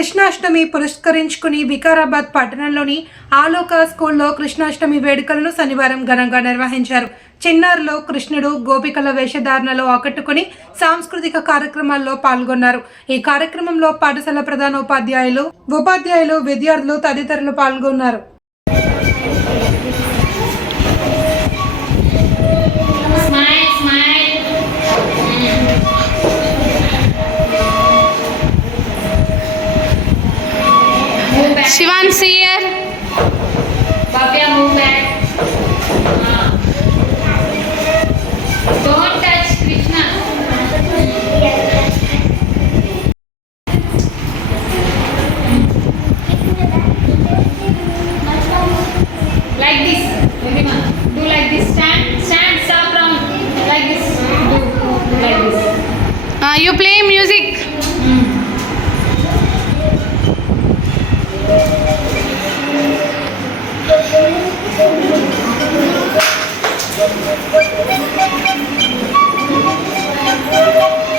కృష్ణాష్టమి పురస్కరించుకుని వికారాబాద్ పట్టణంలోని ఆలోక స్కూల్లో కృష్ణాష్టమి వేడుకలను శనివారం ఘనంగా నిర్వహించారు. చిన్నారులో కృష్ణుడు గోపికల వేషధారణలో ఆకట్టుకుని సాంస్కృతిక కార్యక్రమాల్లో పాల్గొన్నారు. ఈ కార్యక్రమంలో పాఠశాల ప్రధానోపాధ్యాయులు ఉపాధ్యాయులు విద్యార్థులు తదితరులు పాల్గొన్నారు. Shivan Seer. Thank you.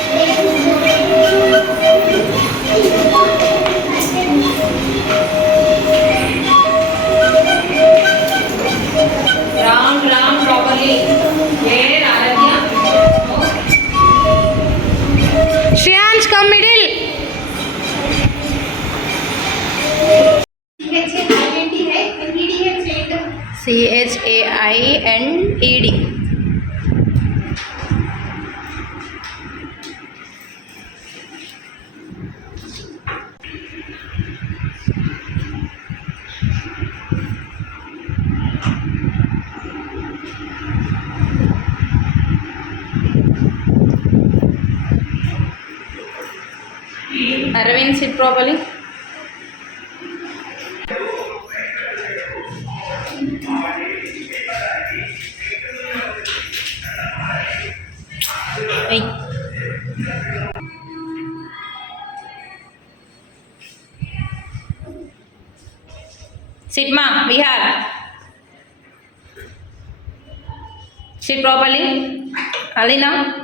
C H A I N E D Arvind सिट्रोपली Hey. Sit, ma. Vihar. Sit properly. Alina.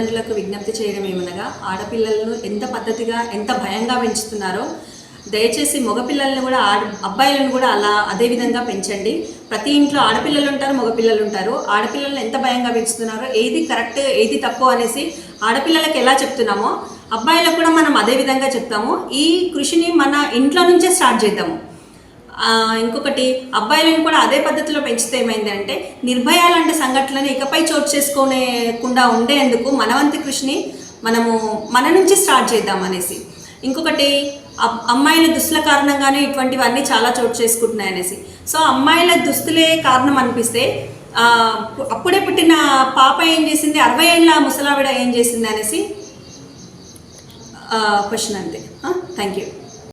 తల్లిదండ్రులకు విజ్ఞప్తి చేయడం ఏమనగా ఆడపిల్లలను ఎంత పద్ధతిగా ఎంత భయంగా పెంచుతున్నారో దయచేసి మగపిల్లల్ని కూడా ఆడ అబ్బాయిలను కూడా అలా అదే విధంగా పెంచండి. ప్రతి ఇంట్లో ఆడపిల్లలు ఉంటారు మగపిల్లలు ఉంటారు. ఆడపిల్లలను ఎంత భయంగా పెంచుతున్నారో ఏది కరెక్ట్ ఏది తప్పు అనేసి ఆడపిల్లలకు ఎలా చెప్తున్నామో అబ్బాయిలకు కూడా మనం అదే విధంగా చెప్తాము. ఈ కృషిని మన ఇంట్లో నుంచే స్టార్ట్ చేద్దాము. ఇంకొకటి అబ్బాయిలను కూడా అదే పద్ధతిలో పెంచితే ఏమైందంటే నిర్భయ లాంటి సంఘటనలను ఇకపై చోటు చేసుకోనేకుండా ఉండేందుకు మనవంతి కృషిని మనము మన నుంచి స్టార్ట్ చేద్దాం అనేసి. ఇంకొకటి అమ్మాయిల దుస్తుల కారణంగానే ఇటువంటివన్నీ చాలా చోటు చేసుకుంటున్నాయి అనేసి. సో అమ్మాయిల దుస్తులే కారణం అనిపిస్తే అప్పుడే పుట్టిన పాప ఏం చేసింది? అరవై ఏళ్ళ ముసలావిడ ఏం చేసింది అనేసి క్వశ్చన్ అంతే. Thank you